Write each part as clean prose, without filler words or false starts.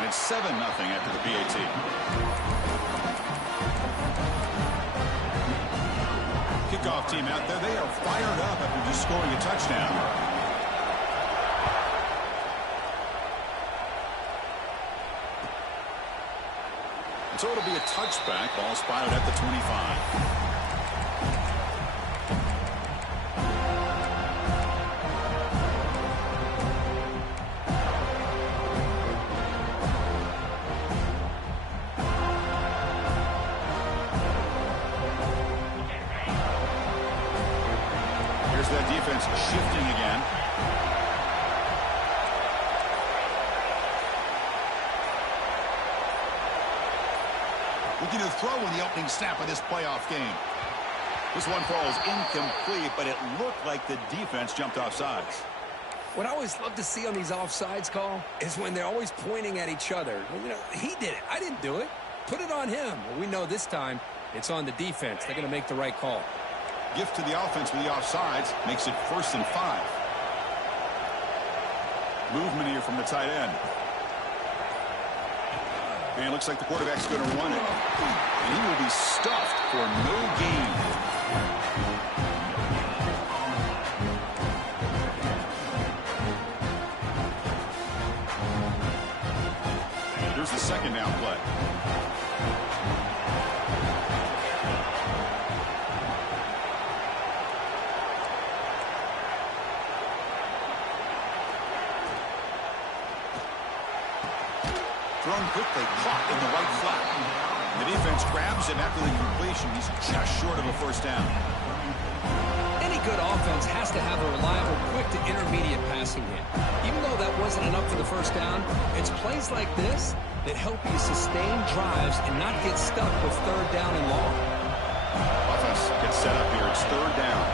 And it's 7-0 after the PAT. Kickoff team out there. They are fired up after just scoring a touchdown. So it'll be a touchback. Ball spotted at the 25. Here's that defense shifting again. Looking to throw in the opening snap of this playoff game. This one falls incomplete, but it looked like the defense jumped off sides. What I always love to see on these offsides call is when they're always pointing at each other. You know, he did it. I didn't do it. Put it on him. Well, we know this time it's on the defense. They're going to make the right call. Gift to the offense with the offsides makes it 1st and 5. Movement here from the tight end. And it looks like the quarterback's going to run it. And he will be stuffed for no gain. Here's the second down play. Thrown quickly, caught in the right flat. The defense grabs him after the completion. He's just short of a 1st down. Any good offense has to have a reliable, quick to intermediate passing game. Even though that wasn't enough for the 1st down, it's plays like this that help you sustain drives and not get stuck with 3rd down and long. Offense gets set up here. It's 3rd down.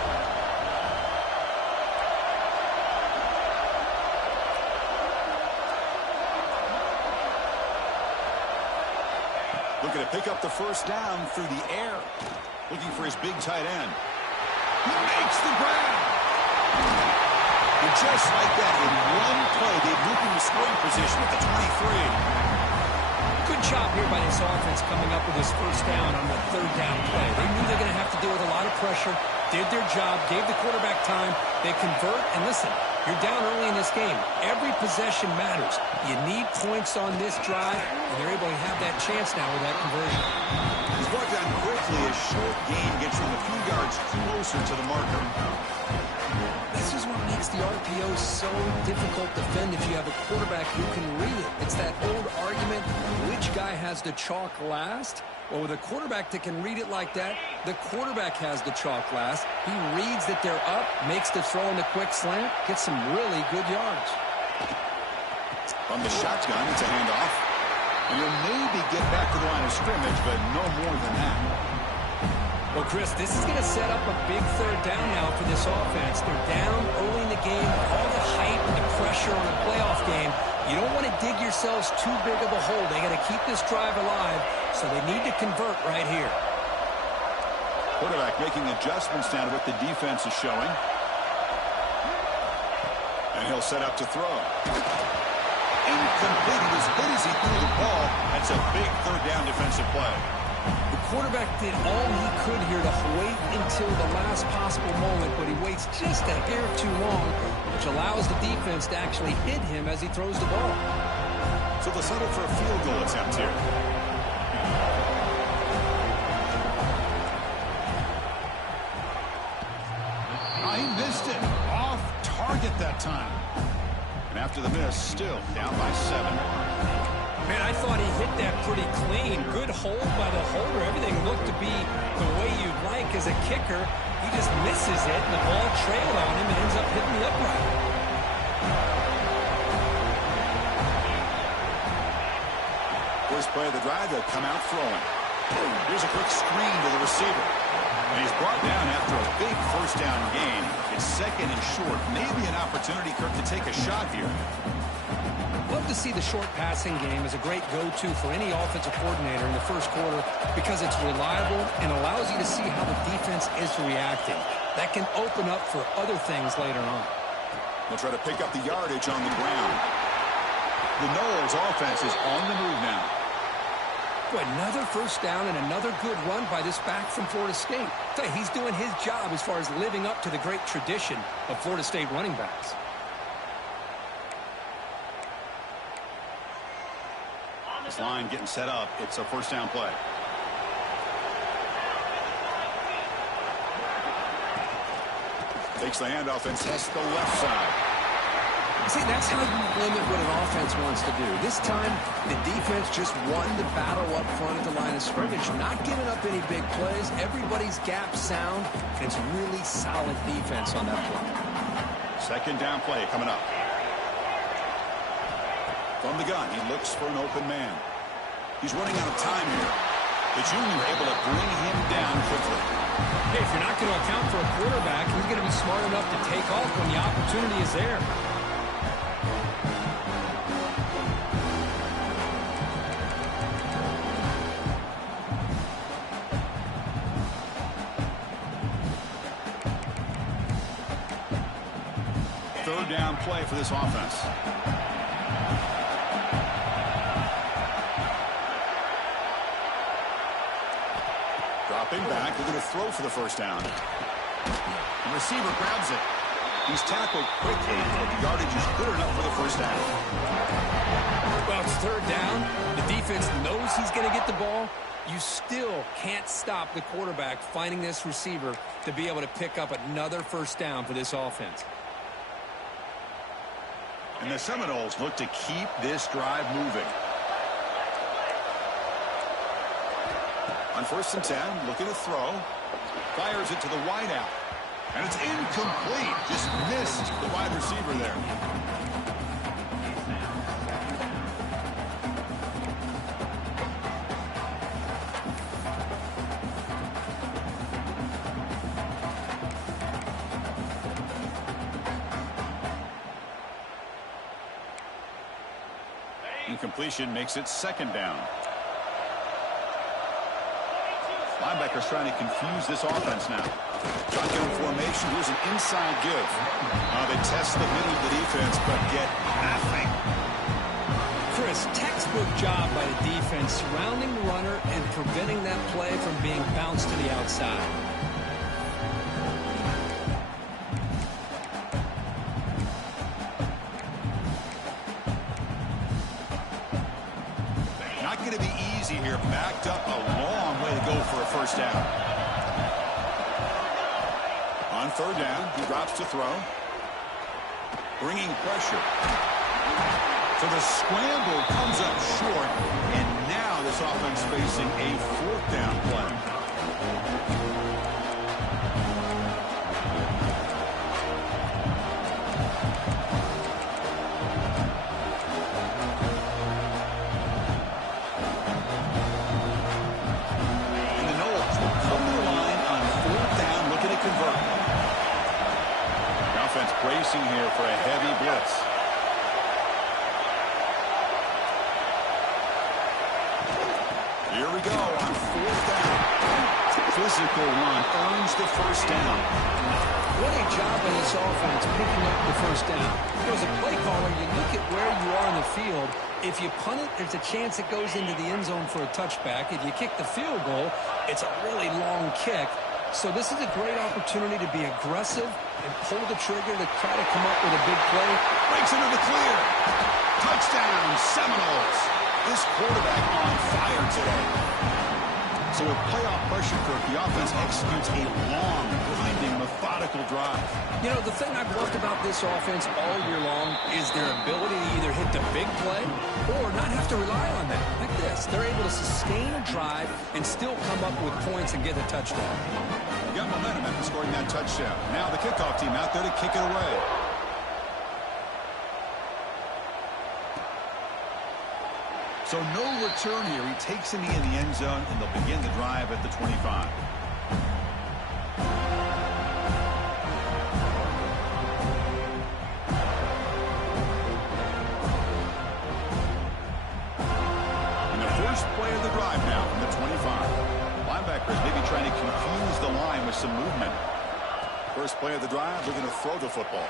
Looking to pick up the 1st down through the air. Looking for his big tight end. He makes the grab. And just like that, in one play, they've moved into scoring position at the 23. Good job here by this offense coming up with his 1st down on the 3rd down play. They knew they're going to have to deal with a lot of pressure, did their job, gave the quarterback time. They convert, and listen, you're down early in this game. Every possession matters. You need points on this drive, and they're able to have that chance now with that conversion. He's brought down quickly. A short gain gets them a few yards closer to the marker. This is what makes the RPO so difficult to defend if you have a quarterback who can read it. It's that old argument, which guy has the chalk last? Well, with a quarterback that can read it like that, the quarterback has the chalk last. He reads that they're up, makes the throw in the quick slant, gets some really good yards. From the shotgun, it's a handoff. And he'll maybe get back to the line of scrimmage, but no more than that. Well, Chris, this is going to set up a big 3rd down now for this offense. They're down early in the game. All the hype and the pressure on a playoff game. You don't want to dig yourselves too big of a hole. They got to keep this drive alive, so they need to convert right here. Quarterback making adjustments now to what the defense is showing. And he'll set up to throw. Incomplete. He was hit as he threw the ball. That's a big 3rd down defensive play. The quarterback did all he could here to wait until the last possible moment, but he waits just a hair too long, which allows the defense to actually hit him as he throws the ball. So they'll settle for a field goal attempt here. He missed it. Off target that time. And after the miss, still down by 7. Man, I thought he hit that pretty clean. Good hold by the holder. Everything looked to be the way you'd like as a kicker. He just misses it, and the ball trailed on him and ends up hitting the upright. First play of the drive, they'll come out throwing. Here's a quick screen to the receiver. And he's brought down after a big 1st down gain. It's 2nd and short. Maybe an opportunity, Kirk, to take a shot here. Love to see the short passing game as a great go-to for any offensive coordinator in the 1st quarter because it's reliable and allows you to see how the defense is reacting. That can open up for other things later on. They'll try to pick up the yardage on the ground. The Knowles offense is on the move now. Boy, another first down and another good run by this back from Florida State. He's doing his job as far as living up to the great tradition of Florida State running backs. This line getting set up. It's a first down play. Takes the handoff and tests the left side. See, that's how you limit what an offense wants to do. This time, the defense just won the battle up front at the line of scrimmage, not giving up any big plays. Everybody's gap sound, and it's really solid defense on that play. Second down play coming up. From the gun, he looks for an open man. He's running out of time here. The junior able to bring him down quickly. Hey, if you're not going to account for a quarterback, he's going to be smart enough to take off when the opportunity is there. Third down play for this offense. Dropping back, they're going to throw for the first down. The receiver grabs it. He's tackled quickly, but the yardage is good enough for the first down. Well, it's third down. The defense knows he's going to get the ball. You still can't stop the quarterback finding this receiver to be able to pick up another first down for this offense. And the Seminoles look to keep this drive moving. On 1st and 10, looking to throw. Fires it to the wideout. And it's incomplete. Just missed the wide receiver there. Incompletion makes it second down. Linebackers trying to confuse this offense now. Shotgun formation. Here's an inside give. They test the middle of the defense, but get nothing. Chris, textbook job by the defense surrounding the runner and preventing that play from being bounced to the outside. Not going to be easy here. Backed up a long way to go for a first down. On third down, he drops to throw. Bringing pressure. So the scramble comes up short, and now this offense facing a fourth down play. And the Knowles will come to the line on fourth down, looking to convert. The offense bracing here for a heavy blitz. Here we go on fourth down. Physical run earns the first down. What a job by this offense picking up the first down. As a play caller, you look at where you are in the field. If you punt it, there's a chance it goes into the end zone for a touchback. If you kick the field goal, it's a really long kick. So this is a great opportunity to be aggressive and pull the trigger to try to come up with a big play. Breaks into the clear. Touchdown, Seminoles. This quarterback on fire today. So with playoff pressure, Kirk, the offense executes a long, grinding, methodical drive. You know, the thing I've loved about this offense all year long is their ability to either hit the big play or not have to rely on that. Like this, they're able to sustain a drive and still come up with points and get a touchdown. You got momentum after scoring that touchdown. Now the kickoff team out there to kick it away. So no return here. He takes him in the end zone, and they'll begin the drive at the 25. And the first play of the drive now from the 25. Linebackers maybe trying to confuse the line with some movement. First play of the drive, looking to throw the football.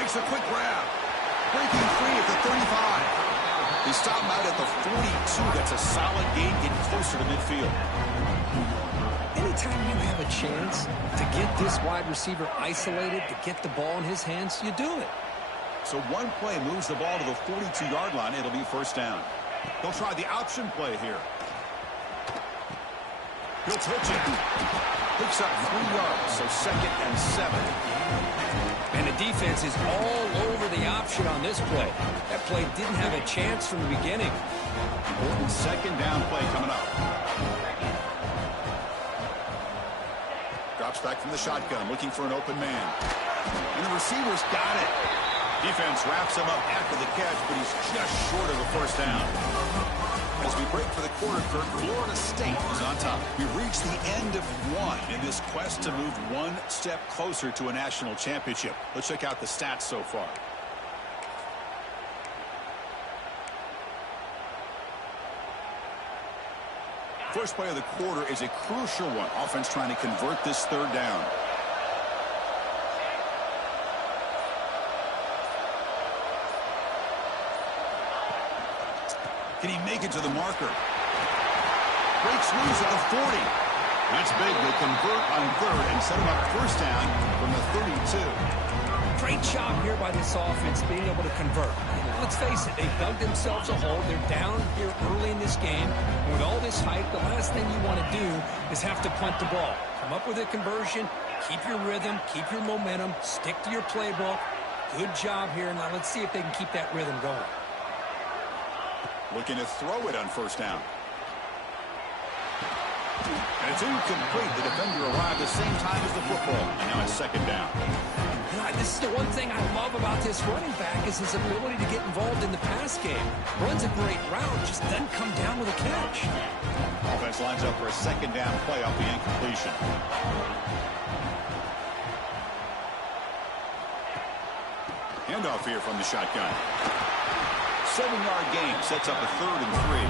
Makes a quick grab. breaking free at the 35. They stop him out at the 42. That's a solid gain, getting closer to midfield. Anytime you have a chance to get this wide receiver isolated, to get the ball in his hands, you do it. So one play moves the ball to the 42-yard line. It'll be first down. They'll try the option play here. He'll twitch it. Picks up 3 yards, so 2nd and 7. And the defense is all over the option on this play. That play didn't have a chance from the beginning. Important 2nd down play coming up. Drops back from the shotgun, looking for an open man. And the receiver's got it. Defense wraps him up after the catch, but he's just short of a first down. As we break for the quarter, Kirk, Florida State is on top. We've reached the end of one in this quest to move one step closer to a national championship. Let's check out the stats so far. First play of the quarter is a crucial one. Offense trying to convert this 3rd down. Can he make it to the marker? Breaks loose at the 40. That's big. They convert on 3rd and set him up first down from the 32. Great job here by this offense being able to convert. Let's face it, they dug themselves a hole. They're down here early in this game. And with all this hype, the last thing you want to do is have to punt the ball. Come up with a conversion, keep your rhythm, keep your momentum, stick to your playbook. Good job here. Now let's see if they can keep that rhythm going. Looking to throw it on first down. And it's incomplete. The defender arrived the same time as the football. And now it's 2nd down. You know, this is the one thing I love about this running back is his ability to get involved in the pass game. Runs a great route, just doesn't come down with a catch. Offense lines up for a 2nd down play off the incompletion. Handoff here from the shotgun. 7-yard gain sets up a 3rd and 3.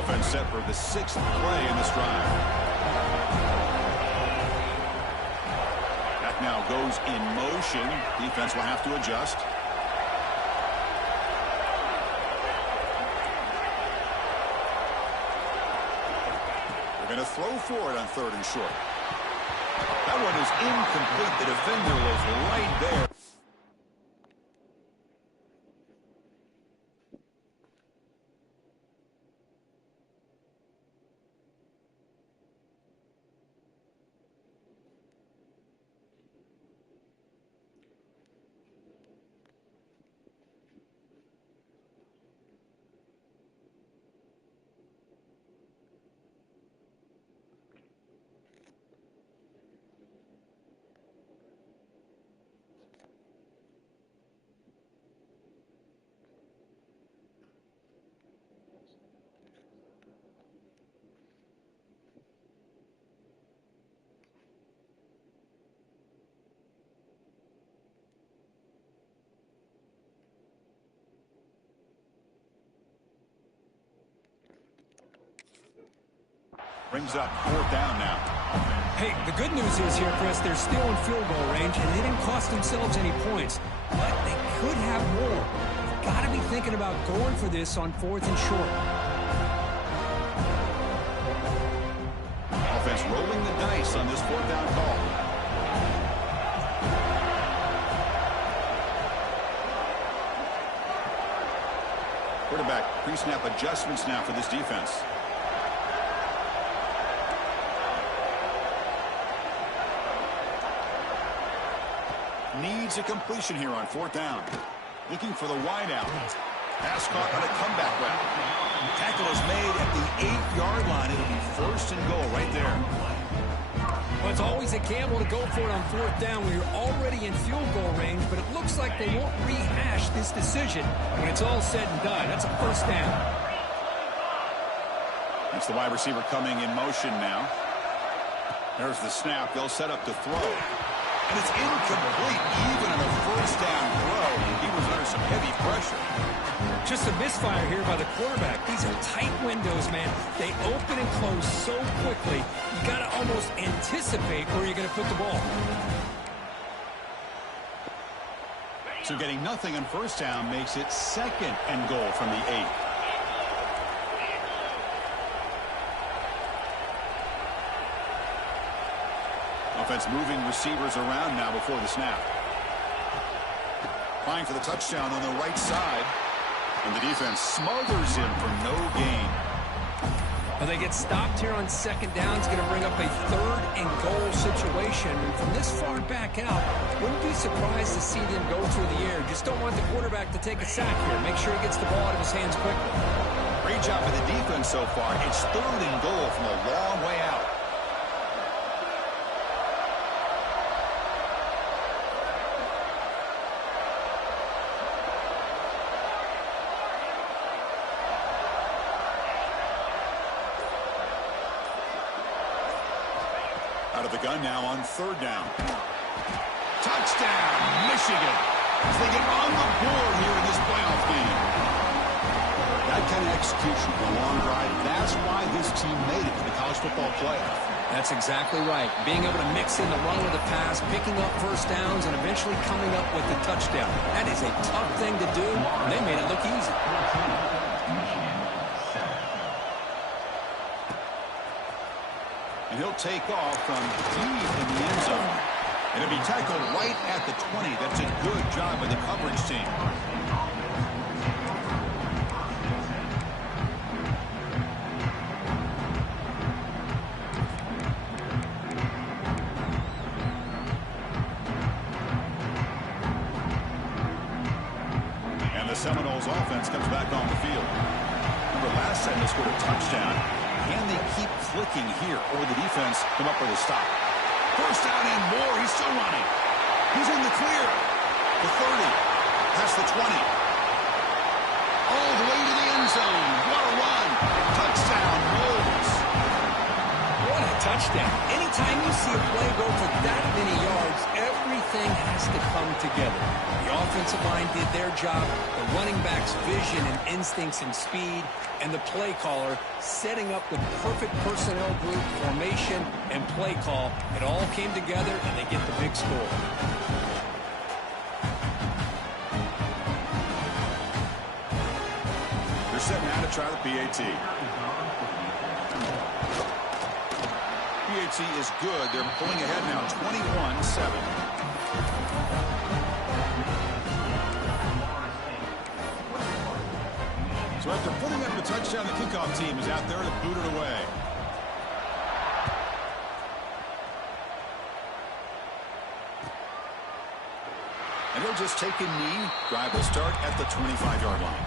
Offense set for the 6th play in this drive. That now goes in motion. Defense will have to adjust. Going to throw for it on 3rd and short. That one is incomplete. The defender was right there. Brings up 4th down now. Hey, the good news is here, Chris, they're still in field goal range, and they didn't cost themselves any points. But they could have more. You've got to be thinking about going for this on 4th and short. Offense rolling the dice on this 4th down call. Quarterback pre-snap adjustments now for this defense. Needs a completion here on 4th down. Looking for the wideout. Pass caught on a comeback route. Tackle is made at the 8-yard line. It'll be 1st and goal right there. Well, it's always a gamble to go for it on 4th down when you're already in field goal range, but it looks like they won't rehash this decision when it's all said and done. That's a 1st down. It's the wide receiver coming in motion now. There's the snap. They'll set up to throw. And it's incomplete, even on a 1st down throw. He was under some heavy pressure. Just a misfire here by the quarterback. These are tight windows, man. They open and close so quickly, you got to almost anticipate where you're going to put the ball. So getting nothing on first down makes it 2nd and goal from the 8. Offense moving receivers around now before the snap. Applying for the touchdown on the right side. And the defense smothers him for no gain. Well, they get stopped here on 2nd down. It's going to bring up a 3rd and goal situation. And from this far back out, wouldn't be surprised to see them go through the air. Just don't want the quarterback to take a sack here. Make sure he gets the ball out of his hands quickly. Great job by the defense so far. It's 3rd and goal from a long way out. Out of the gun now on 3rd down. Touchdown, Michigan. As they get on the board here in this playoff game. That kind of execution for a long drive, that's why this team made it to the college football playoff. That's exactly right. Being able to mix in the run with the pass, picking up first downs, and eventually coming up with the touchdown. That is a tough thing to do, and they made it look easy. And he'll take off from deep in the end zone. And he'll be tackled right at the 20. That's a good job by the coverage team. And the Seminoles offense comes back on the field. Remember last time they scored a touchdown. Can they keep clicking here, or will the defense come up with a stop? First down and more. He's still running. He's in the clear. The 30. Past the 20. All the way to the end zone. What a run. Touchdown, Knowles. What a touchdown. Anytime you see a play go for that many yards, everything has to come together. The offensive line did their job, the running back's vision and instincts and speed, and the play caller setting up the perfect personnel group, formation, and play call. It all came together, and they get the big score. They're setting out to try the PAT. PAT is good. They're pulling ahead now, 21-7. So after putting up a touchdown, the kickoff team is out there to boot it away. And he'll just take a knee. Drive will start at the 25-yard line.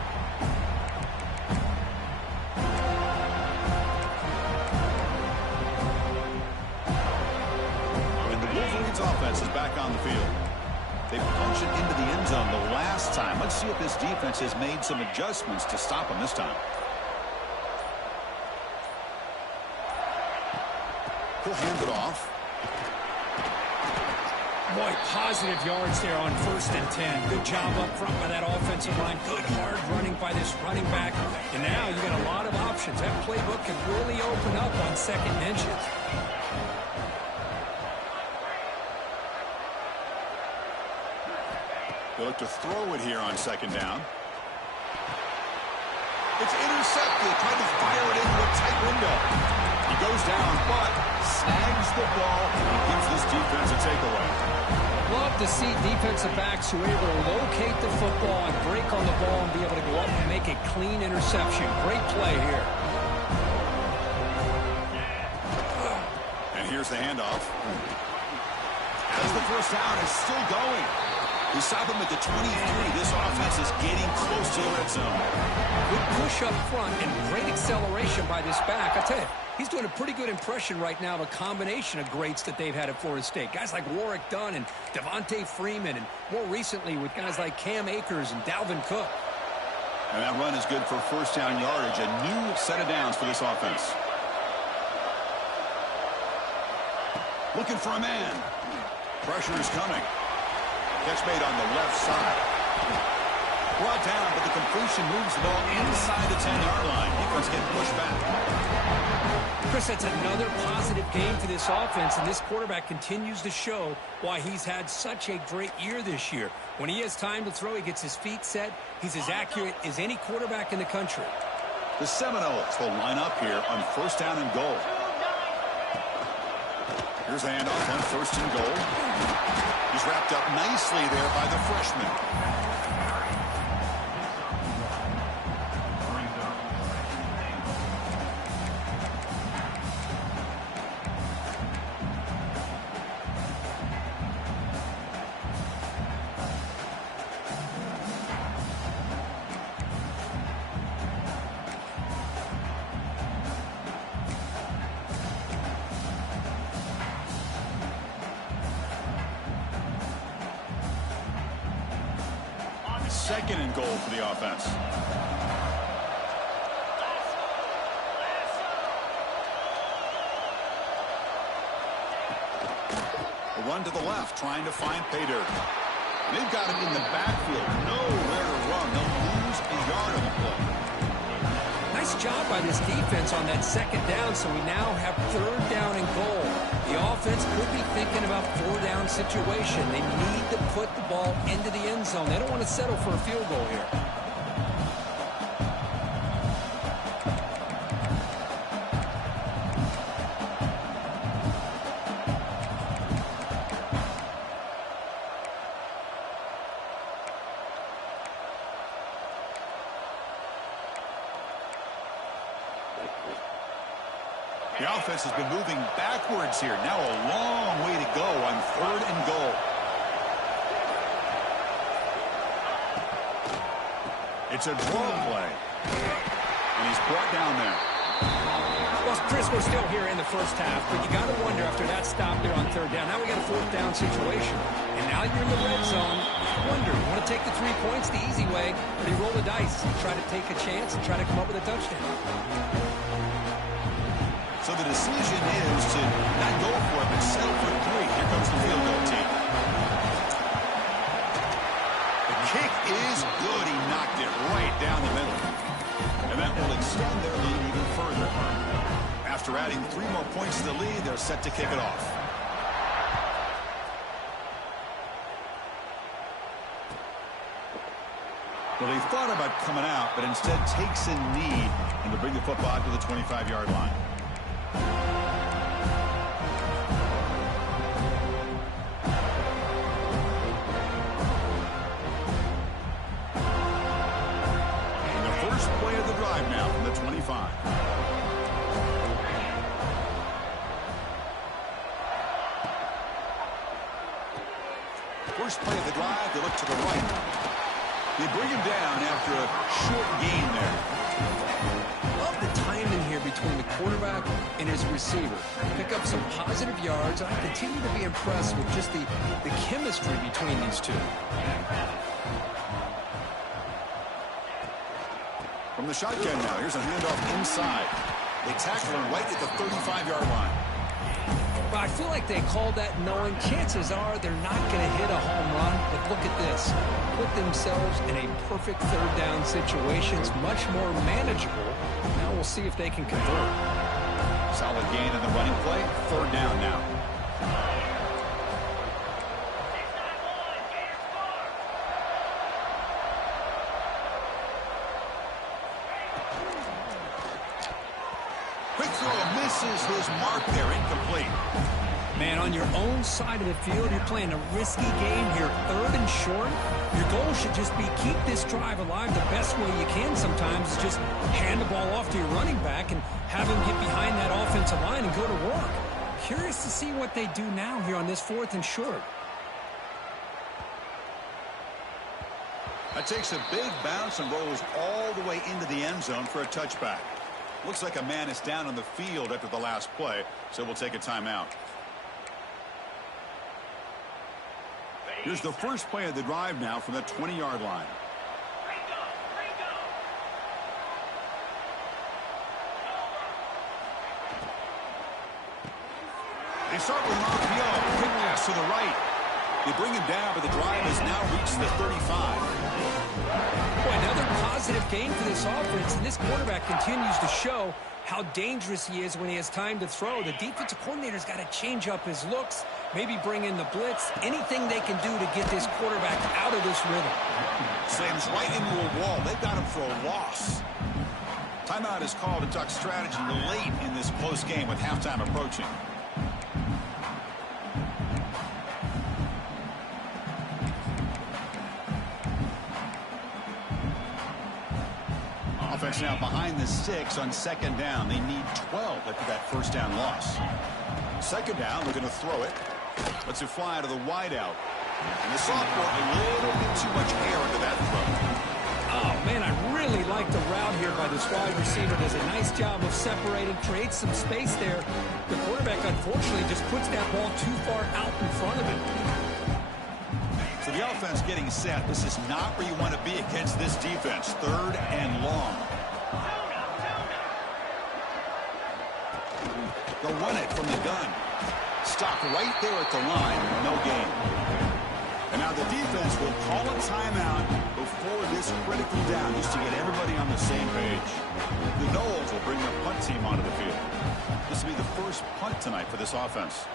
And the Wolverines offense is back on the field. They punched it into the end zone the last time. Let's see if this defense has made some adjustments to stop them this time. He'll hand it off. Boy, positive yards there on 1st and 10. Good job up front by that offensive line. Good hard running by this running back. And now you got a lot of options. That playbook can really open up on 2nd and inches. They look to throw it here on 2nd down. It's intercepted. Tried to fire it into a tight window. He goes down, but snags the ball and gives this defense a takeaway. Love to see defensive backs who are able to locate the football and break on the ball and be able to go up and make a clean interception. Great play here. And here's the handoff. As the first down is still going. We stop him at the 23. This offense is getting close to the red zone. Good push up front and great acceleration by this back. I tell you, he's doing a pretty good impression right now of a combination of greats that they've had at Florida State. Guys like Warwick Dunn and Devontae Freeman, and more recently with guys like Cam Akers and Dalvin Cook. And that run is good for first down yardage. A new set of downs for this offense. Looking for a man. Pressure is coming. Catch made on the left side. Brought down, but the completion moves the ball inside the 10-yard line. Defense getting pushed back. Chris, that's another positive game for this offense, and this quarterback continues to show why he's had such a great year this year. When he has time to throw, he gets his feet set. He's as accurate as any quarterback in the country. The Seminoles will line up here on first down and goal. Here's a handoff on first and goal. He's wrapped up nicely there by the freshman. Second and goal for the offense. A run to the left, trying to find pay dirt. They've got him in the backfield. Nowhere to run. They'll lose a yard on the play. Nice job by this defense on that second down, so we now have third down and goal. The offense could be thinking about four-down situation. They need to put the ball into the end zone. They don't want to settle for a field goal here. The offense has been moving backwards here. Now a long way to go on third and goal. It's a draw play. And he's brought down there. Well, Chris, we're still here in the first half, but you got to wonder after that stop there on third down. Now we got a fourth down situation. And now you're in the red zone. I wonder, you want to take the 3 points the easy way, or do you roll the dice and try to take a chance and try to come up with a touchdown? So the decision is to not go for it, but settle for 3. Here comes the field goal team. The kick is good. He knocked it right down the middle. And that will extend their lead even further. After adding 3 more points to the lead, they're set to kick it off. Well, he thought about coming out, but instead takes a knee and to bring the football out to the 25-yard line. Now from the 25. First play of the drive, they look to the right. They bring him down after a short gain there. Love the timing here between the quarterback and his receiver. Pick up some positive yards. I continue to be impressed with just the chemistry between these two. From the shotgun now, here's a handoff inside. They tackle him right at the 35-yard line. But I feel like they called that knowing chances are they're not going to hit a home run. But look at this. Put themselves in a perfect third down situation. It's much more manageable. Now we'll see if they can convert. Solid gain in the running play. Third down now. Quick throw misses his mark there, incomplete. Man, on your own side of the field, you're playing a risky game here, third and short. Your goal should just be keep this drive alive the best way you can sometimes is just hand the ball off to your running back and have him get behind that offensive line and go to work. Curious to see what they do now here on this fourth and short. That takes a big bounce and rolls all the way into the end zone for a touchback. Looks like a man is down on the field after the last play, so we'll take a timeout. Here's the first play of the drive now from the 20-yard line. They start with an RPO. Quick pass to the right. They bring him down, but the drive has now reached the 35. Boy, another positive game for this offense, and this quarterback continues to show how dangerous he is when he has time to throw. The defensive coordinator's got to change up his looks, maybe bring in the blitz, anything they can do to get this quarterback out of this rhythm. Slams right into a wall. They've got him for a loss. Timeout is called to talk strategy late in this close game with halftime approaching. Offense now behind the 6 on second down. They need 12 after that first down loss. Second down, they're going to throw it. Lets it fly to the wideout. And the sophomore, a little bit too much air into that throw. Oh, man, I really like the route here by this wide receiver. Does a nice job of separating, creates some space there. The quarterback, unfortunately, just puts that ball too far out in front of him. So the offense getting set. This is not where you want to be against this defense. Third and long. They'll run it from the gun. Stopped right there at the line. No gain. And now the defense will call a timeout before this critical down just to get everybody on the same page. The Knowles will bring their punt team onto the field. This will be the first punt tonight for this offense.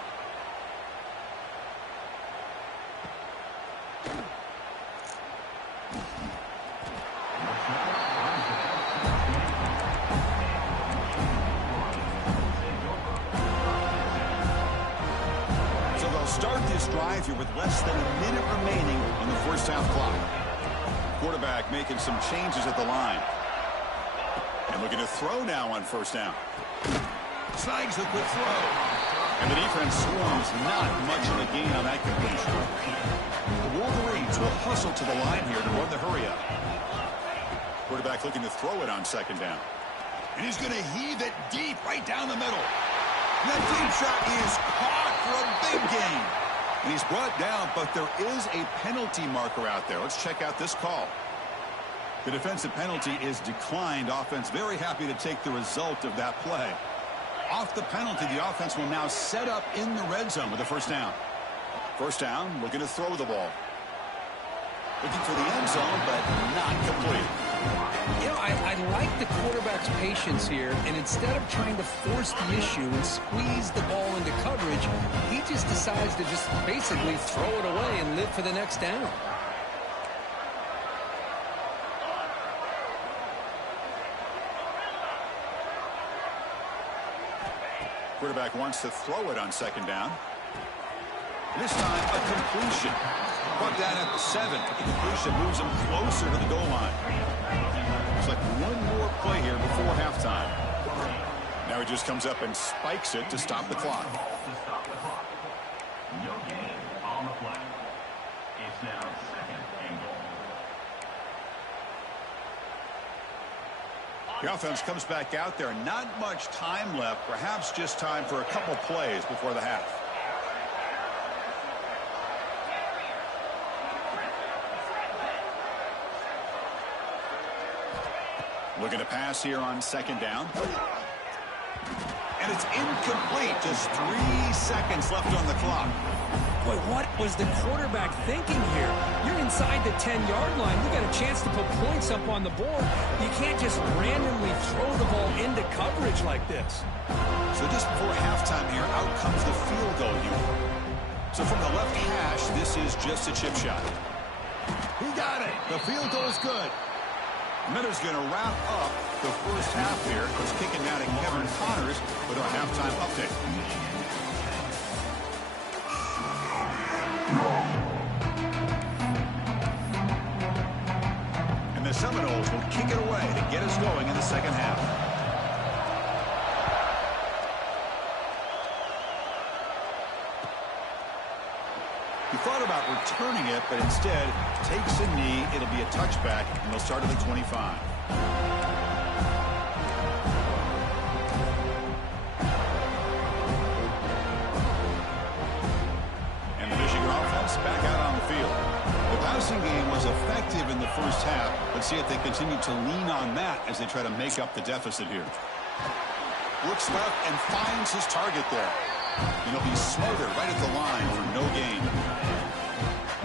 Start this drive here with less than a minute remaining on the first half clock. Quarterback making some changes at the line. And looking to throw now on first down. Snags the quick throw. And the defense swarms not much of a gain on that completion. The Wolverines will hustle to the line here to run the hurry up. Quarterback looking to throw it on second down. And he's going to heave it deep right down the middle. That deep shot is caught for a big gain. And he's brought down, but there is a penalty marker out there. Let's check out this call. The defensive penalty is declined. Offense very happy to take the result of that play. Off the penalty, the offense will now set up in the red zone with a first down. First down, looking to throw the ball. Looking for the end zone, but not complete. You know, I like the quarterback's patience here, and instead of trying to force the issue and squeeze the ball into coverage, he just decides to just basically throw it away and live for the next down. Quarterback wants to throw it on second down. This time, a completion. Brought down at the 7, but the completion moves him closer to the goal line. It's like one more play here before halftime. Now he just comes up and spikes it to stop the clock. No gain on the play. It's now second and goal. The offense comes back out there. Not much time left. Perhaps just time for a couple plays before the half. Looking to pass here on second down. And it's incomplete. Just 3 seconds left on the clock. Boy, what was the quarterback thinking here? You're inside the 10-yard line. You got a chance to put points up on the board. You can't just randomly throw the ball into coverage like this. So just before halftime here, out comes the field goal unit. So from the left hash, this is just a chip shot. He got it. The field goal is good. Miller's going to wrap up the first half here. It's kicking down to Kevin Connors with our halftime update. And the Seminoles will kick it away to get us going in the second half. He thought about returning it, but instead takes a knee. It'll be a touchback, and they'll start at the 25. And the Michigan offense back out on the field. The passing game was effective in the first half. Let's see if they continue to lean on that as they try to make up the deficit here. Looks left and finds his target there. And he'll be smothered right at the line for no gain.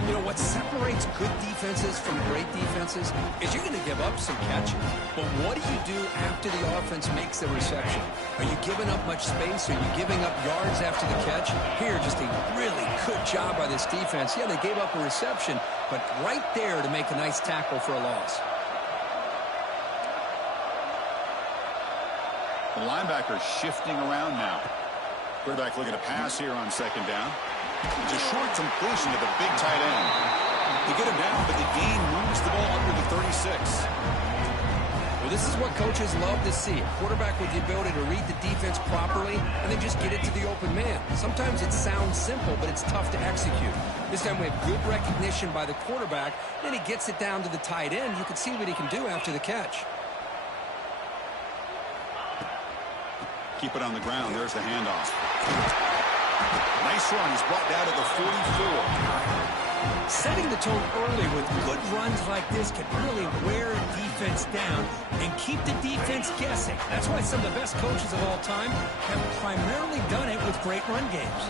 You know, what separates good defenses from great defenses is you're going to give up some catches. But what do you do after the offense makes the reception? Are you giving up much space? Are you giving up yards after the catch? Here, just a really good job by this defense. Yeah, they gave up a reception, but right there to make a nice tackle for a loss. The linebacker's shifting around now. Quarterback looking to pass here on second down. It's a short completion to the big tight end. They get him down, but the gain moves the ball under the 36. Well, this is what coaches love to see. A quarterback with the ability to read the defense properly and then just get it to the open man. Sometimes it sounds simple, but it's tough to execute. This time we have good recognition by the quarterback. Then he gets it down to the tight end. You can see what he can do after the catch. Keep it on the ground. There's the handoff. Nice run. He's brought down to the 44. Setting the tone early with good runs like this can really wear a defense down and keep the defense guessing. That's why some of the best coaches of all time have primarily done it with great run games.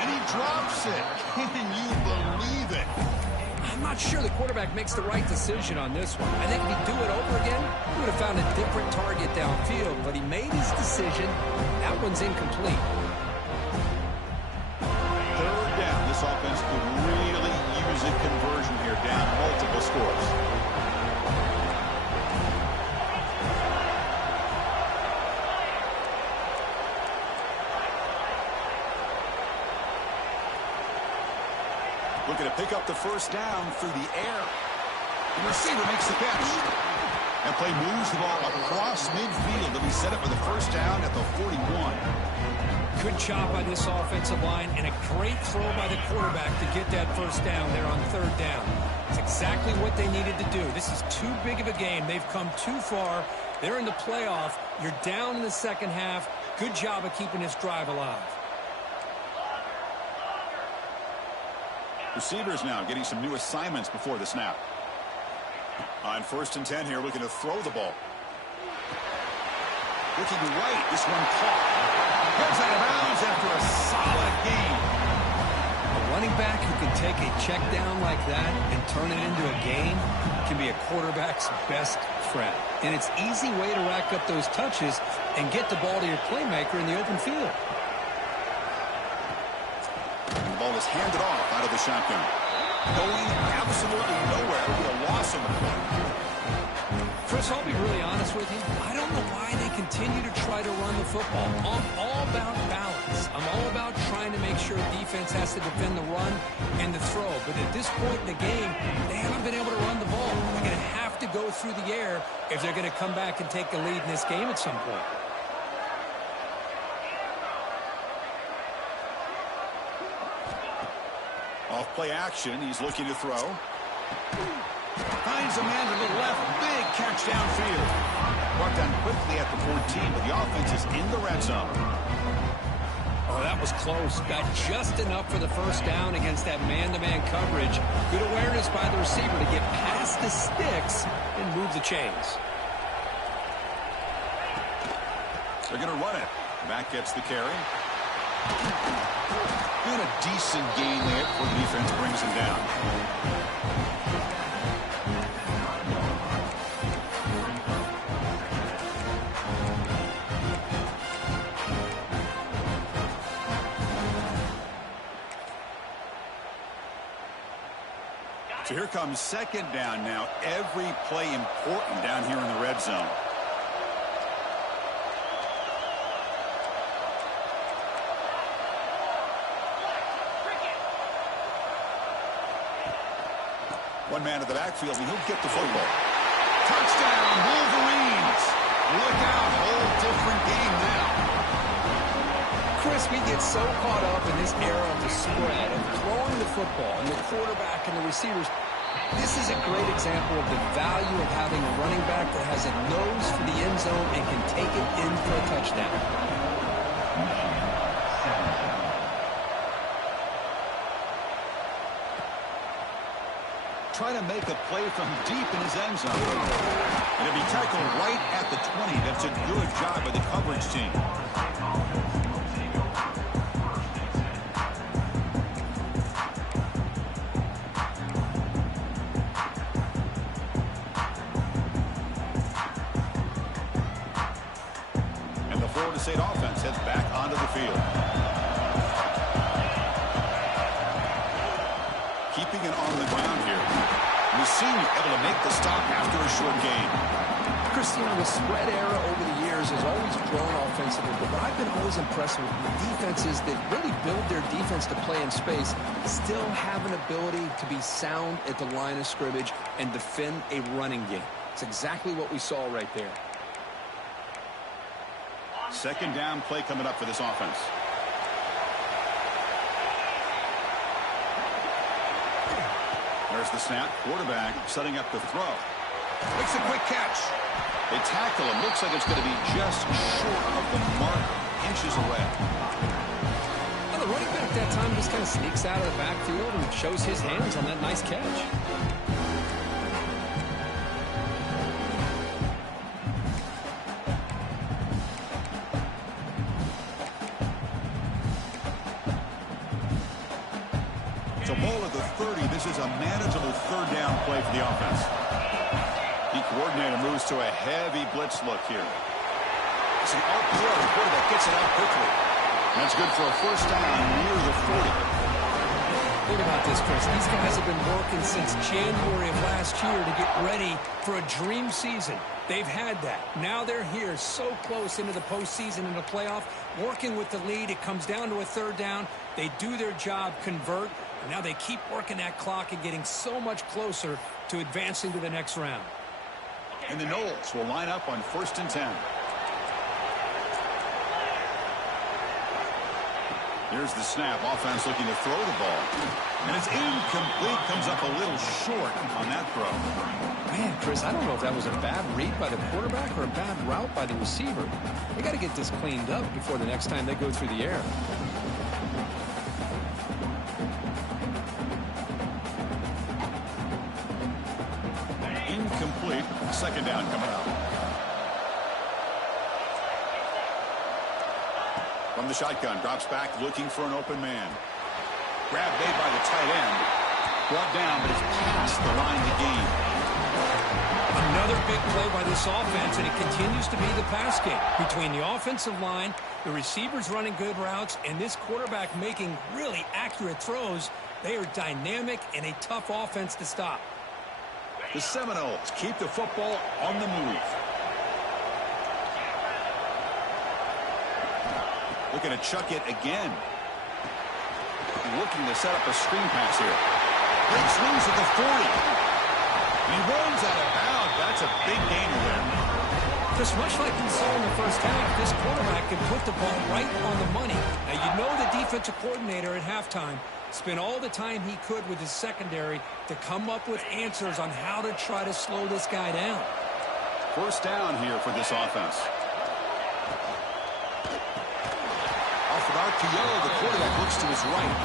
And he drops it. Can you believe it? I'm not sure the quarterback makes the right decision on this one. I think if he'd do it over again, he would have found a different target downfield, but he made his decision. That one's incomplete. Third down. This offense could really use a conversion here, down multiple scores. Looking to pick up the first down through the air. The receiver makes the catch. And play moves the ball across midfield. They'll be set up for the first down at the 41. Good job by this offensive line and a great throw by the quarterback to get that first down there on third down. It's exactly what they needed to do. This is too big of a game. They've come too far. They're in the playoff. You're down in the second half. Good job of keeping this drive alive. Receivers now getting some new assignments before the snap. On 1st and 10 here, looking to throw the ball. Looking right, this one caught. Gets out of bounds after a solid gain. A running back who can take a check down like that and turn it into a gain can be a quarterback's best friend. And it's an easy way to rack up those touches and get the ball to your playmaker in the open field. The ball is handed off out of the shotgun. Going absolutely nowhere with a loss of the play. Chris, I'll be really honest with you. I don't know why they continue to try to run the football. I'm all about balance. I'm all about trying to make sure defense has to defend the run and the throw. But at this point in the game, they haven't been able to run the ball. They're going to have to go through the air if they're going to come back and take the lead in this game at some point. Off play action, he's looking to throw. Finds a man to the left, big catch downfield. Brought down quickly at the 14, but the offense is in the red zone. Oh, that was close. Got just enough for the first down against that man-to-man coverage. Good awareness by the receiver to get past the sticks and move the chains. They're going to run it. Back gets the carry. Doing a decent gain there before the defense brings him down. So here comes second down now. Every play important down here in the red zone. One man at the backfield, and he'll get the football. Touchdown, Wolverines! Look out, whole different game now. Chris, we get so caught up in this era of the spread, of throwing the football, and the quarterback and the receivers. This is a great example of the value of having a running back that has a nose for the end zone and can take it in for a touchdown. Trying to make a play from deep in his end zone. And it'll be tackled right at the 20. That's a good job by the coverage team. Florida State offense heads back onto the field. Keeping it on the ground here. Mussini able to make the stop after a short gain. Christian, the spread era over the years has always grown offensively, but what I've been always impressed with defenses that really build their defense to play in space still have an ability to be sound at the line of scrimmage and defend a running game. It's exactly what we saw right there. Second down play coming up for this offense. There's the snap. Quarterback setting up the throw. Makes a quick catch. They tackle him. Looks like it's going to be just short of the mark, inches away. And the running back that time just kind of sneaks out of the backfield and shows his hands on that nice catch. So ball at the 30. This is a manageable third down play for the offense. The coordinator moves to a heavy blitz look here. It's an RPO. The quarterback gets it out quickly. That's good for a first down near the 40. Think about this, Chris. These guys have been working since January of last year to get ready for a dream season. They've had that. Now they're here so close into the postseason and the playoff, working with the lead. It comes down to a third down. They do their job, convert, and now they keep working that clock and getting so much closer to advancing to the next round. And the Knowles will line up on 1st and 10. Here's the snap. Offense looking to throw the ball. And it's incomplete. Comes up a little short on that throw. Man, Chris, I don't know if that was a bad read by the quarterback or a bad route by the receiver. They got to get this cleaned up before the next time they go through the air. Incomplete. Second down coming up. From the shotgun, drops back looking for an open man. Grab made by the tight end. Brought down, but it's past the line to gain. Another big play by this offense, and it continues to be the pass game. Between the offensive line, the receivers running good routes, and this quarterback making really accurate throws, they are dynamic and a tough offense to stop. The Seminoles keep the football on the move. Looking to chuck it again. Looking to set up a screen pass here. Breaks loose at the 40. And he runs out of bounds. That's a big gainer there. Just much like we saw in the first half, this quarterback can put the ball right on the money. Now, you know the defensive coordinator at halftime spent all the time he could with his secondary to come up with answers on how to try to slow this guy down. First down here for this offense. Off an RPO, the quarterback looks to his right.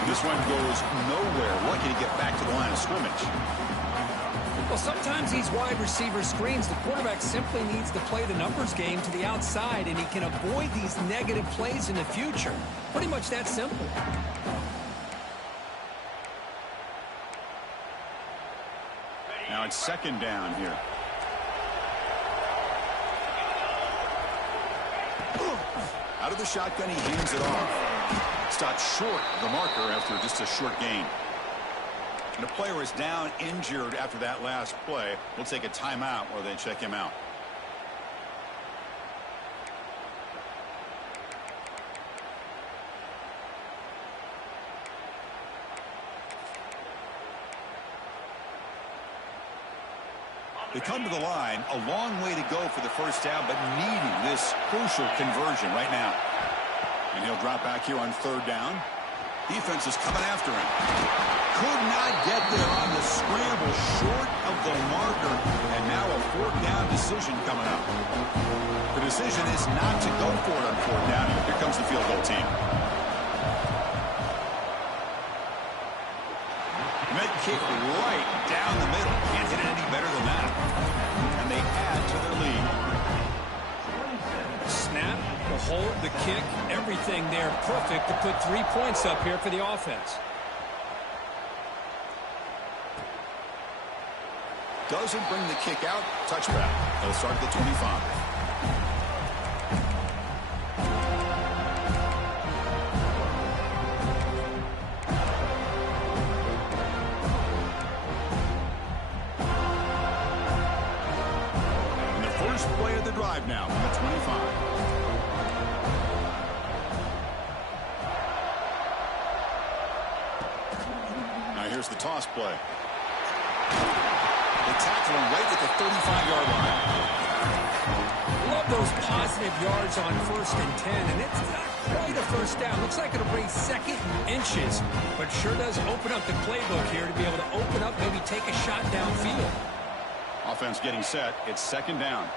And this one goes nowhere. Lucky to get back to the line of scrimmage. Well, sometimes these wide receiver screens, the quarterback simply needs to play the numbers game to the outside, and he can avoid these negative plays in the future. Pretty much that simple. Now it's second down here. Out of the shotgun, he hands it off. Stopped short of the marker after just a short gain. And the player is down injured after that last play. We'll take a timeout while they check him out. They come to the line, a long way to go for the first down, but needing this crucial conversion right now. And he'll drop back here on third down. Defense is coming after him. Could not get there on the scramble, short of the marker, and now a fourth down decision coming up. The decision is not to go for it on fourth down. Here comes the field goal team. Med kick right down the middle. Can't hit it any better than that. And they add to their lead. Snap, the hold, the kick, everything there perfect to put 3 points up here for the offense. Doesn't bring the kick out. Touchback. They'll start at the 25. play of the drive now from the 25. Now here's the toss play. They tackle him right at the 35-yard line. Love those positive yards on 1st and 10, and it's not quite a first down. Looks like it'll bring 2nd and inches, but sure does open up the playbook here to be able to open up, maybe take a shot downfield. Offense getting set. It's 2nd down.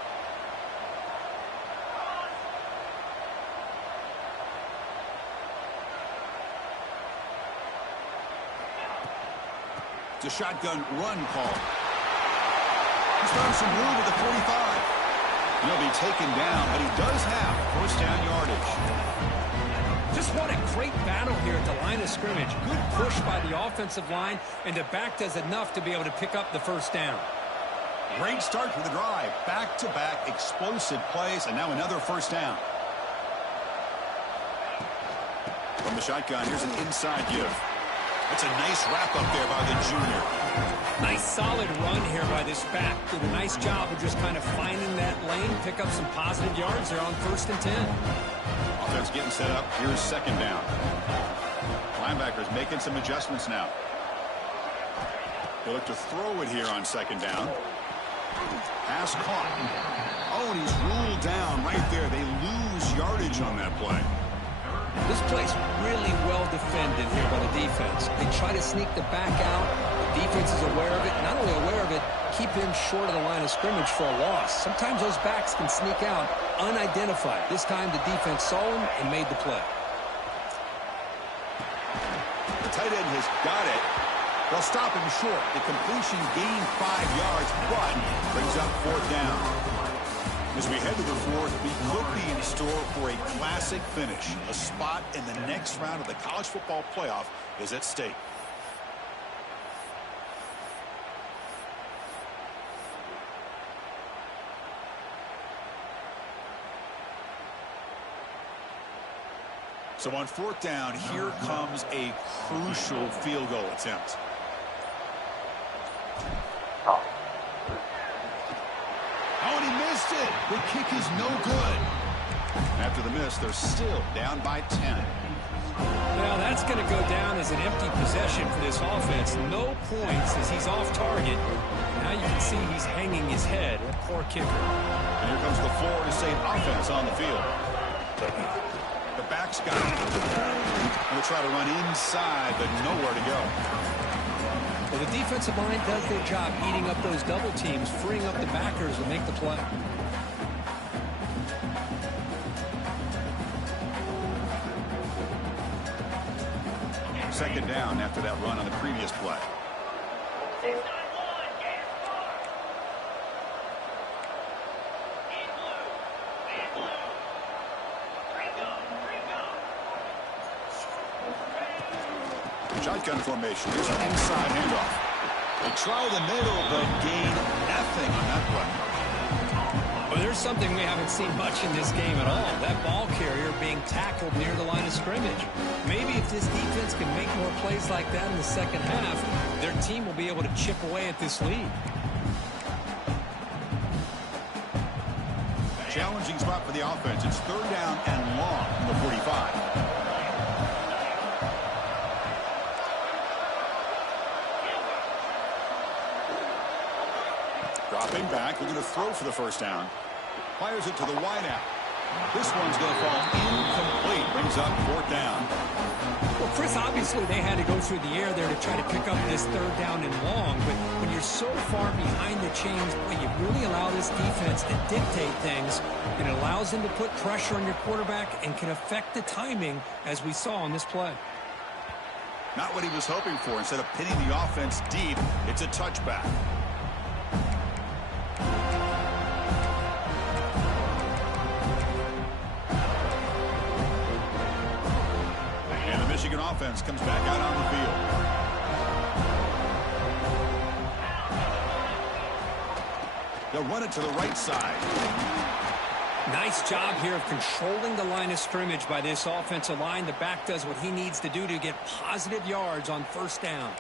It's a shotgun run call. He's found some room at the 45. He'll be taken down, but he does have 1st down yardage. Just what a great battle here at the line of scrimmage. Good push by the offensive line, and the back does enough to be able to pick up the 1st down. Great start to the drive. Back-to-back explosive plays, and now another 1st down. From the shotgun, here's an inside give. That's a nice wrap-up there by the junior. Nice solid run here by this back. Did a nice job of just kind of finding that lane, pick up some positive yards there on 1st and 10. Offense getting set up. Here's 2nd down. Linebackers making some adjustments now. They look to throw it here on 2nd down. Pass caught. Oh, and he's ruled down right there. They lose yardage on that play. This play's really well defended here by the defense. They try to sneak the back out. The defense is aware of it. Not only aware of it, keep him short of the line of scrimmage for a loss. Sometimes those backs can sneak out unidentified. This time the defense saw him and made the play. The tight end has got it. They'll stop him short. The completion gained 5 yards, but brings up 4th down. As we head to the 4th, we could be in store for a classic finish. A spot in the next round of the college football playoff is at stake. So on 4th down, here comes a crucial field goal attempt. Oh, and he missed it. The kick is no good. After the miss, they're still down by 10. Well, that's going to go down as an empty possession for this offense. No points as he's off target. Now you can see he's hanging his head. A poor kicker. And here comes the Florida State offense on the field. The back's got it. They'll try to run inside, but nowhere to go. Well, the defensive line does their job eating up those double teams, freeing up the backers to make the play. Second down after that run on the previous play. Shotgun formation. Here's an inside handoff. They try the middle, but gain nothing on that play. Well, there's something we haven't seen much in this game at all. That ball carrier being tackled near the line of scrimmage. Maybe if this defense can make more plays like that in the second half, their team will be able to chip away at this lead. Challenging spot for the offense. It's 3rd down and long from the 45. Dropping back, looking to throw for the 1st down. Fires it to the wideout. This one's going to fall incomplete. Brings up 4th down. Well, Chris, obviously they had to go through the air there to try to pick up this 3rd down and long. But when you're so far behind the chains, boy, you really allow this defense to dictate things. And it allows them to put pressure on your quarterback and can affect the timing, as we saw on this play. Not what he was hoping for. Instead of pinning the offense deep, it's a touchback. Michigan offense comes back out on the field. They'll run it to the right side. Nice job here of controlling the line of scrimmage by this offensive line. The back does what he needs to do to get positive yards on 1st down.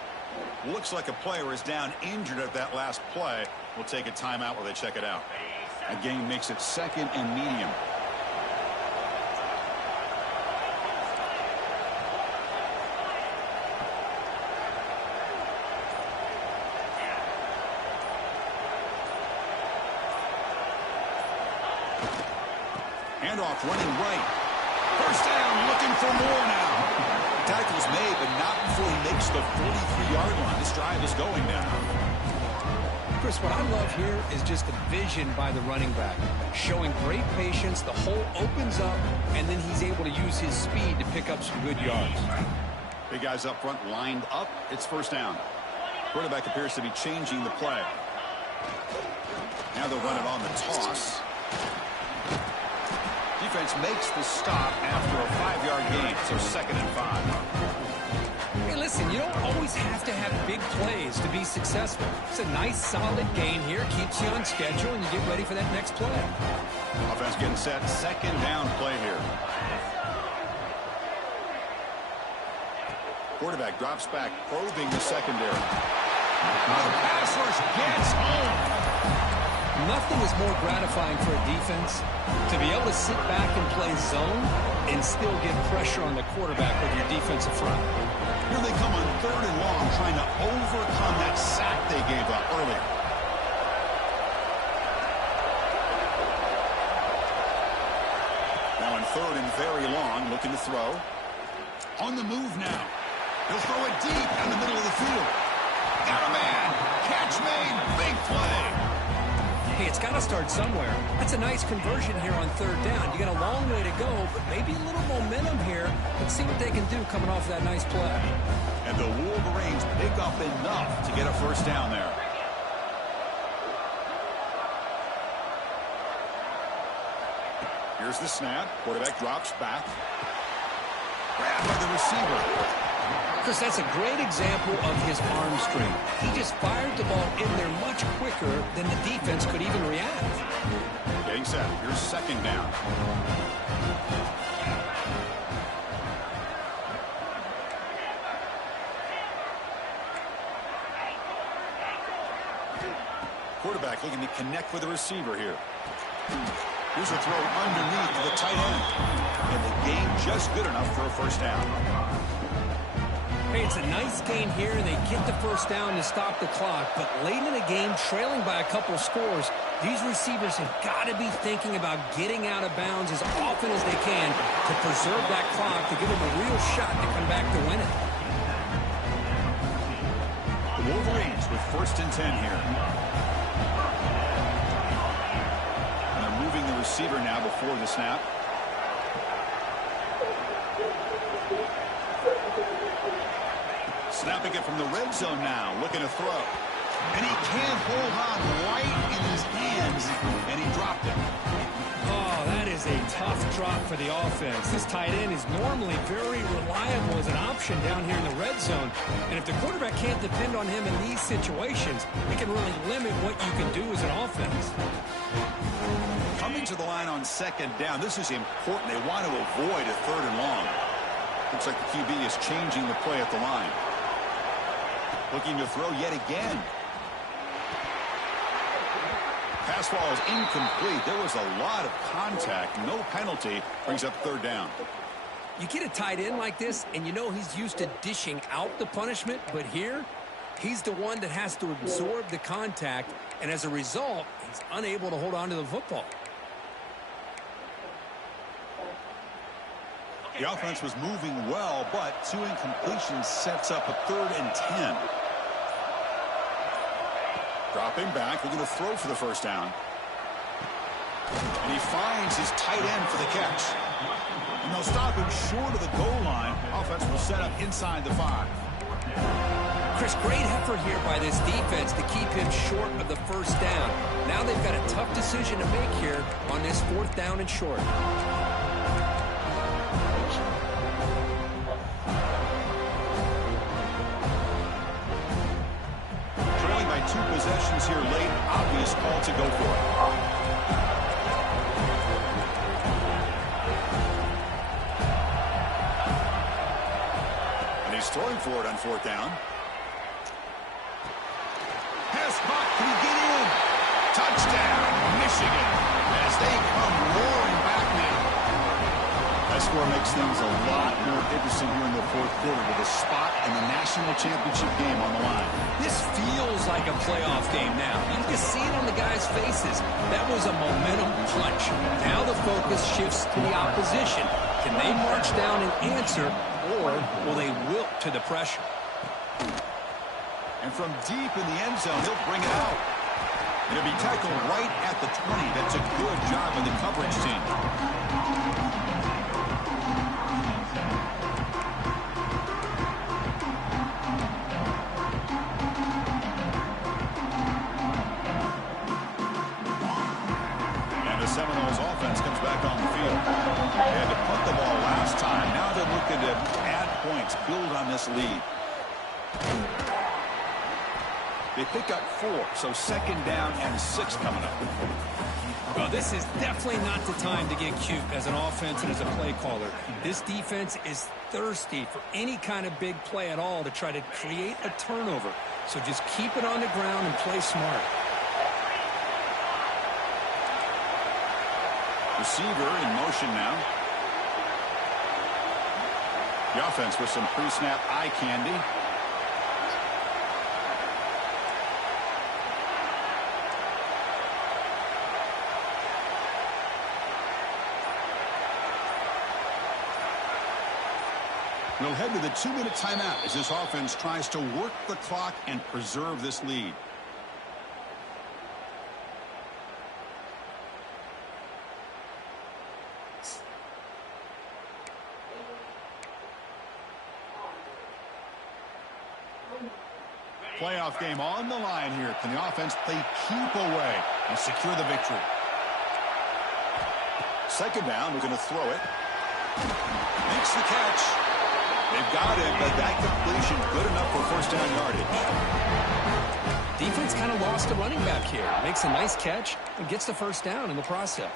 Looks like a player is down injured at that last play. We'll take a timeout while they check it out. That gain makes it second and medium. Handoff running right. First down, looking for more now. Tackle's made, but not before he makes the 43-yard line. This drive is going now. Chris, what I love here is just the vision by the running back. Showing great patience, the hole opens up, and then he's able to use his speed to pick up some good yards. Big guys up front lined up. It's first down. Quarterback appears to be changing the play. Now they'll run it on the toss. Defense makes the stop after a 5-yard gain, so second and 5. Hey, listen, you don't always have to have big plays to be successful. It's a nice, solid gain here. Keeps you on schedule, and you get ready for that next play. Offense getting set. Second down play here. Quarterback drops back, probing the secondary. Now the pass rush gets home. Nothing is more gratifying for a defense to be able to sit back and play zone and still get pressure on the quarterback with your defensive front. Here they come on third and long, trying to overcome that sack they gave up earlier. Now on third and very long, looking to throw. On the move now. He'll throw it deep down the middle of the field. Got a man. Catch made. Big play. Hey, it's got to start somewhere. That's a nice conversion here on third down. You got a long way to go, but maybe a little momentum here. Let's see what they can do coming off that nice play. And the Wolverines pick up enough to get a first down there. Here's the snap. Quarterback drops back. Grab by the receiver. Chris, that's a great example of his arm strength. He just fired the ball in there much quicker than the defense could even react. Getting set. Here's second down. Quarterback looking to connect with the receiver here. Here's a throw underneath to the tight end. And the gain just good enough for a first down. Hey, it's a nice gain here, and they get the first down to stop the clock. But late in the game, trailing by a couple scores, these receivers have got to be thinking about getting out of bounds as often as they can to preserve that clock, to give them a real shot to come back to win it. The Wolverines with first and 10 here. And they're moving the receiver now before the snap. Snapping it from the red zone now, looking to throw. And he can't hold on right in his hands, and he dropped it. Oh, that is a tough drop for the offense. This tight end is normally very reliable as an option down here in the red zone. And if the quarterback can't depend on him in these situations, it can really limit what you can do as an offense. Coming to the line on second down, this is important. They want to avoid a third and long. Looks like the QB is changing the play at the line. Looking to throw yet again. Pass ball is incomplete. There was a lot of contact. No penalty. Brings up third down. You get a tight end like this, and you know he's used to dishing out the punishment, but here, he's the one that has to absorb the contact, and as a result, he's unable to hold on to the football. The offense was moving well, but two incompletions sets up a third and 10. Dropping back, looking to throw for the first down. And he finds his tight end for the catch. And they'll stop him short of the goal line. Offense will set up inside the 5. Chris, great effort here by this defense to keep him short of the first down. Now they've got a tough decision to make here on this fourth down and short. Two possessions here late. Obvious call to go for it. And he's throwing for it on fourth down. Pass caught. Can he get in? Touchdown, Michigan. score makes things a lot more interesting here in the fourth quarter with a spot in the national championship game on the line. This feels like a playoff game now. You can see it on the guys' faces. That was a momentum punch. Now the focus shifts to the opposition. Can they march down and answer, or will they wilt to the pressure? And from deep in the end zone, he'll bring it out. It'll be tackled right at the 20. That's a good job of the coverage team. And the Seminoles offense comes back on the field. They had to punt the ball last time. Now they're looking to add points, build on this lead. They pick up 4, so second down and 6 coming up. Well, this is definitely not the time to get cute as an offense and as a play caller. This defense is thirsty for any kind of big play at all to try to create a turnover. So just keep it on the ground and play smart. Receiver in motion now. The offense with some pre-snap eye candy. We'll head to the 2-minute timeout as this offense tries to work the clock and preserve this lead. Playoff game on the line here. Can the offense play keep away and secure the victory? Second down, we're going to throw it. Makes the catch. They've got it, but that completion good enough for first down yardage. Defense kind of lost a running back here. Makes a nice catch and gets the first down in the process.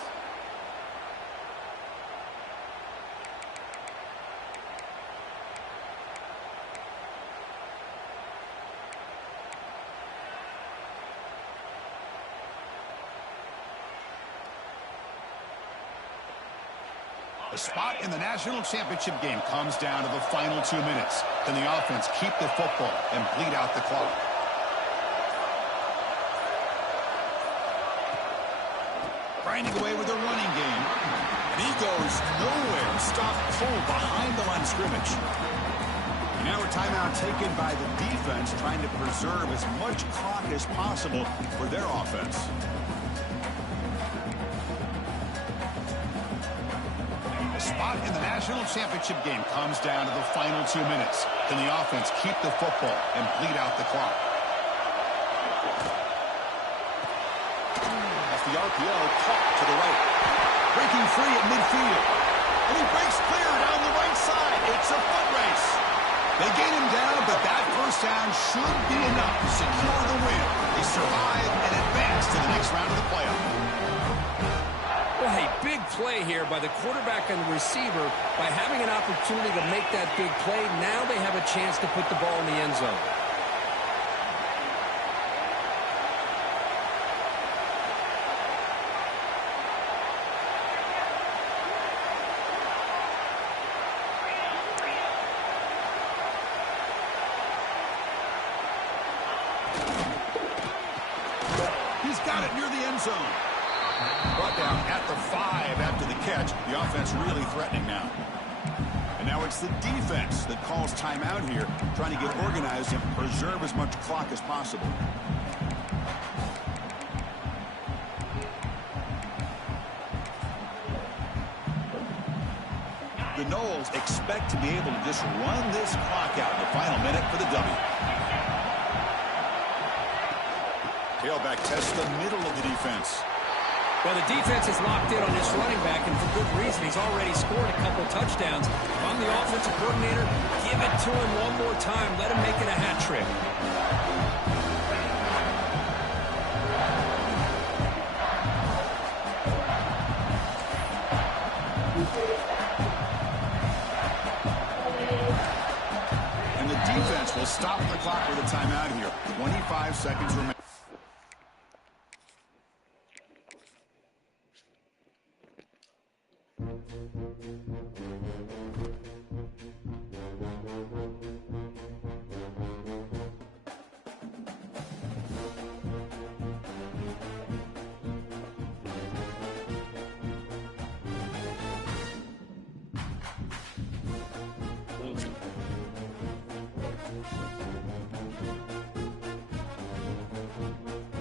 The spot in the national championship game comes down to the final 2 minutes. Can the offense keep the football and bleed out the clock? Grinding away with a running game. And he goes nowhere. Stop cold behind the line of scrimmage. And now a timeout taken by the defense, trying to preserve as much clock as possible for their offense. Spot in the national championship game comes down to the final 2 minutes. Can the offense keep the football and bleed out the clock? That's the RPO caught to the right. Breaking free at midfield. And he breaks clear down the right side. It's a foot race. They gain him down, but that first down should be enough to secure the win. They survive and advance to the next round of the playoff. Well, hey, big play here by the quarterback and the receiver. By having an opportunity to make that big play, now they have a chance to put the ball in the end zone. He's got it near the end zone. Brought down at the 5 after the catch. The offense really threatening now. And now it's the defense that calls timeout here, trying to get organized and preserve as much clock as possible. The Noles expect to be able to just run this clock out in the final minute for the W. Tailback tests the middle of the defense. Well, the defense is locked in on this running back, and for good reason. He's already scored a couple touchdowns. If I'm the offensive coordinator, give it to him one more time. Let him make it a hat trick. And the defense will stop the clock with a timeout here. 25 seconds remaining.